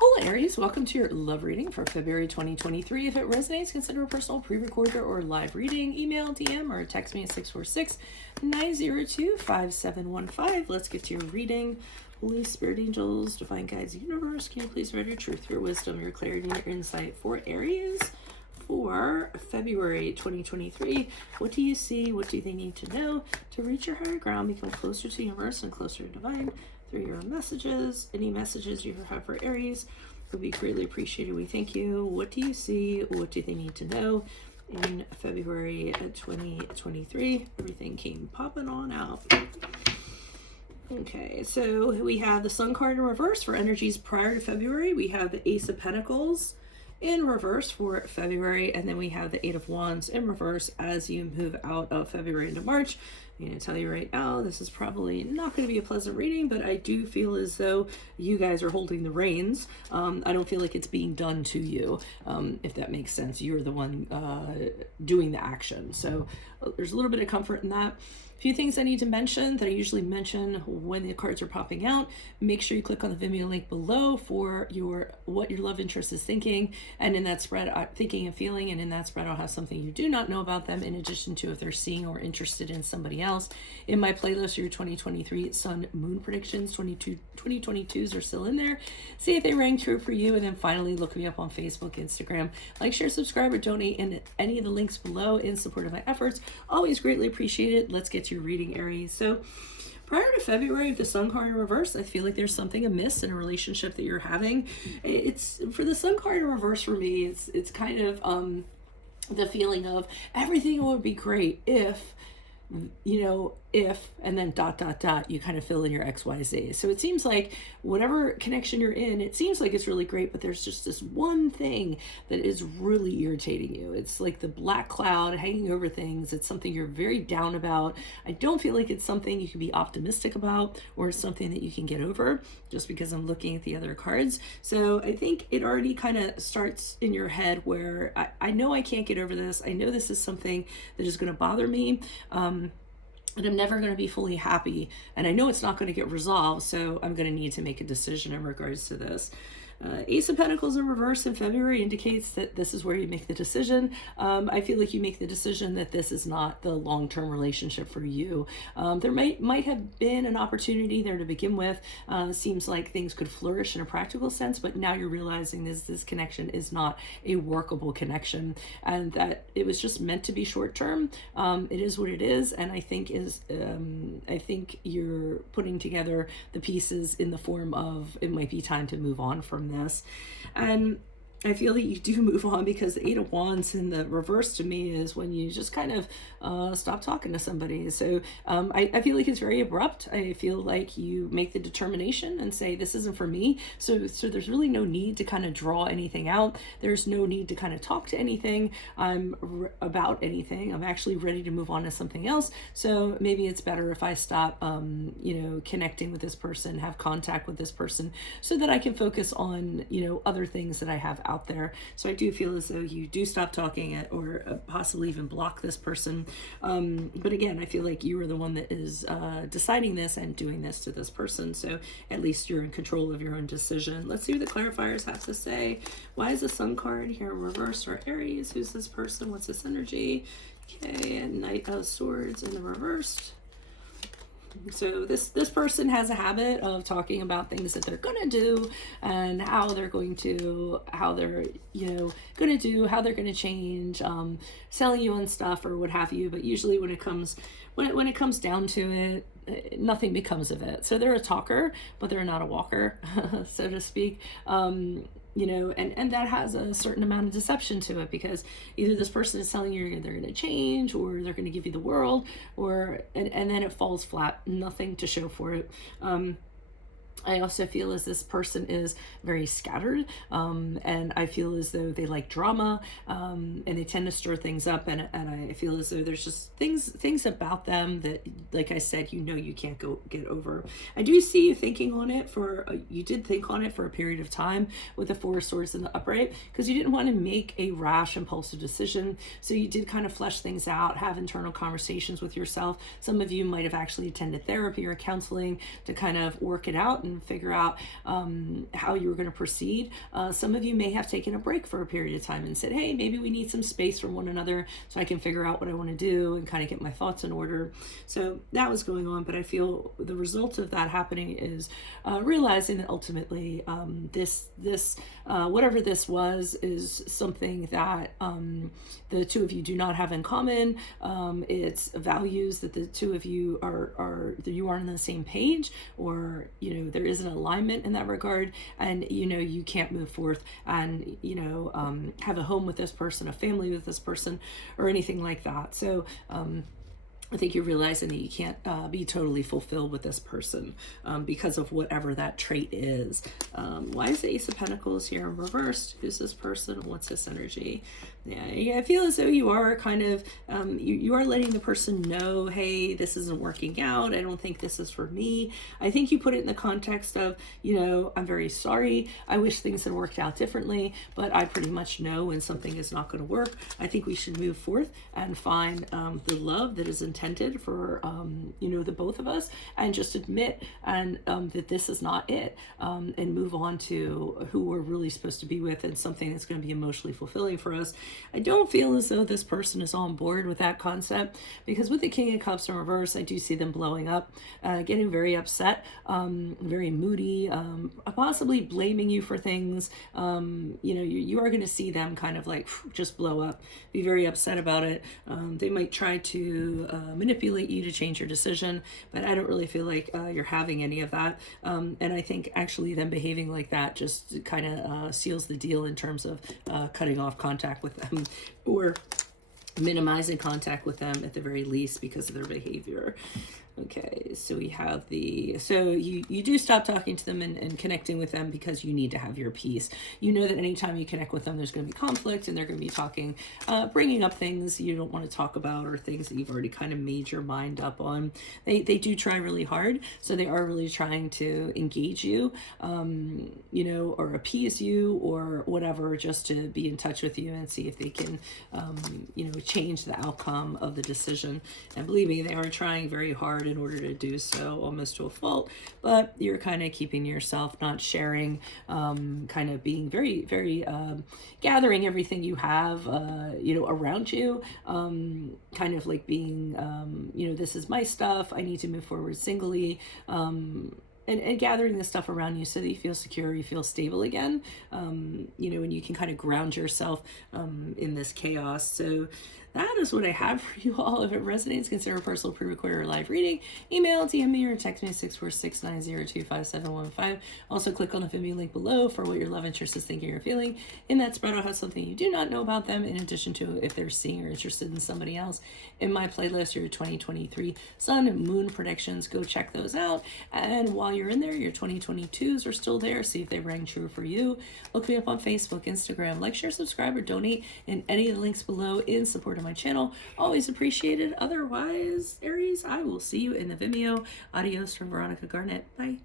Hola Aries, welcome to your love reading for February 2023. If it resonates, consider a personal pre-recorded or live reading. Email, DM, or text me at 646-902-5715. Let's get to your reading. Holy Spirit, angels, divine guides, universe, can you please write your truth, your wisdom, your clarity, and your insight for Aries for February 2023. What do you see? What do they need to know to reach your higher ground, become closer to the universe and closer to divine? Through your messages. Any messages you have for Aries would be greatly appreciated. We thank you. What do you see? What do they need to know in February 2023? Everything came popping on out. Okay, so we have the Sun card in reverse for energies prior to February. We have the Ace of Pentacles in reverse for February, and then we have the Eight of Wands in reverse as you move out of February into March. I'm going to tell you right now, this is probably not going to be a pleasant reading, but I do feel as though you guys are holding the reins. I don't feel like it's being done to you, if that makes sense. You're the one doing the action. So there's a little bit of comfort in that. A few things I need to mention that I usually mention when the cards are popping out. Make sure you click on the Vimeo link below for what your love interest is thinking, and in that spread, thinking and feeling, and in that spread I'll have something you do not know about them in addition to if they're seeing or interested in somebody else. In my playlist, your 2023 Sun Moon predictions, 2022s are still in there. See if they rang true for you, and then finally look me up on Facebook, Instagram. Like, share, subscribe, or donate in any of the links below in support of my efforts. Always greatly appreciated. Let's get to your reading, Aries. So prior to February, with the Sun card in reverse, I feel like there's something amiss in a relationship that you're having. It's for the Sun card in reverse for me, it's kind of the feeling of everything would be great if, you know, if, and then ... you kind of fill in your XYZ. So it seems like whatever connection you're in, it seems like it's really great, but there's just this one thing that is really irritating you. It's like the black cloud hanging over things. It's something you're very down about. I don't feel like it's something you can be optimistic about or something that you can get over, just because I'm looking at the other cards. So I think it already kind of starts in your head where I know I can't get over this. I know this is something that is going to bother me. And I'm never going to be fully happy, and I know it's not going to get resolved, so I'm going to need to make a decision in regards to this. Ace of Pentacles in reverse in February indicates that this is where you make the decision. I feel like you make the decision that this is not the long-term relationship for you. There might have been an opportunity there to begin with. Seems like things could flourish in a practical sense, but now you're realizing this connection is not a workable connection, and that it was just meant to be short-term. It is what it is, and I think you're putting together the pieces in the form of it might be time to move on from this. And I feel that you do move on, because the Eight of Wands in the reverse to me is when you just kind of stop talking to somebody. So I feel like it's very abrupt. I feel like you make the determination and say, this isn't for me. So there's really no need to kind of draw anything out. There's no need to kind of talk to anything about anything. I'm actually ready to move on to something else. So maybe it's better if I stop, connecting with this person, have contact with this person, so that I can focus on, other things that I have out there. So I do feel as though you do stop talking or possibly even block this person. But again, I feel like you are the one that is deciding this and doing this to this person. So at least you're in control of your own decision. Let's see what the clarifiers have to say. Why is the Sun card here in reverse for Aries? Who's this person? What's this energy? Okay, and Knight of Swords in the reversed. So this person has a habit of talking about things that they're gonna do and how they're going to change, selling you on stuff or what have you. But usually when it comes down to it, nothing becomes of it. So they're a talker, but they're not a walker, so to speak. And that has a certain amount of deception to it, because either this person is telling you they're going to change, or they're going to give you the world, and then it falls flat, nothing to show for it. I also feel as this person is very scattered, and I feel as though they like drama, and they tend to stir things up, and I feel as though there's just things about them that, like I said, you can't get over. I do see you thinking on it you did think on it for a period of time with the Four of Swords in the upright, because you didn't want to make a rash, impulsive decision. So you did kind of flesh things out, have internal conversations with yourself. Some of you might have actually attended therapy or counseling to kind of work it out and figure out how you were going to proceed. Some of you may have taken a break for a period of time and said, hey, maybe we need some space from one another so I can figure out what I want to do and kind of get my thoughts in order. So that was going on, but I feel the result of that happening is realizing that ultimately this whatever this was is something that the two of you do not have in common. It's values that the two of you aren't on the same page, or there is an alignment in that regard, and you can't move forth and have a home with this person, a family with this person, or anything like that. So I think you're realizing that you can't be totally fulfilled with this person because of whatever that trait is. Why is the Ace of Pentacles here in reversed? Who's this person? What's this energy? Yeah, I feel as though you are kind of, you are letting the person know, hey, this isn't working out. I don't think this is for me. I think you put it in the context of, I'm very sorry. I wish things had worked out differently, but I pretty much know when something is not going to work. I think we should move forth and find the love that is intended for, the both of us, and just admit that this is not it, and move on to who we're really supposed to be with, and something that's going to be emotionally fulfilling for us. I don't feel as though this person is on board with that concept, because with the King of Cups in reverse, I do see them blowing up, getting very upset, very moody, possibly blaming you for things. You are going to see them kind of like just blow up, be very upset about it. They might try to manipulate you to change your decision, but I don't really feel like you're having any of that. And I think actually them behaving like that just kind of seals the deal in terms of cutting off contact with them, or minimizing contact with them at the very least because of their behavior. Okay, so we have so you do stop talking to them and connecting with them because you need to have your peace. You know that anytime you connect with them, there's going to be conflict, and they're going to be talking, bringing up things you don't want to talk about, or things that you've already kind of made your mind up on. They do try really hard, so they are really trying to engage you, or appease you, or whatever, just to be in touch with you and see if they can, change the outcome of the decision. And believe me, they are trying very hard in order to do so, almost to a fault, but you're kind of keeping yourself, not sharing, kind of being very, very, gathering everything you have, around you, kind of like being, this is my stuff, I need to move forward singly, and gathering this stuff around you so that you feel secure, you feel stable again, and you can kind of ground yourself in this chaos. So that is what I have for you all. If it resonates, consider a personal pre-recorded or live reading. Email, DM me, or text me at 646-902-5715. Also, click on the Venmo link below for what your love interest is thinking or feeling. In that spread, I'll have something you do not know about them, in addition to if they're seeing or interested in somebody else. In my playlist, your 2023 Sun and Moon predictions. Go check those out. And while you're in there, your 2022s are still there. See if they rang true for you. Look me up on Facebook, Instagram. Like, share, subscribe, or donate in any of the links below in support of my channel. Always appreciated. Otherwise, Aries, I will see you in the Vimeo. Adios from Veronica Garnet. Bye.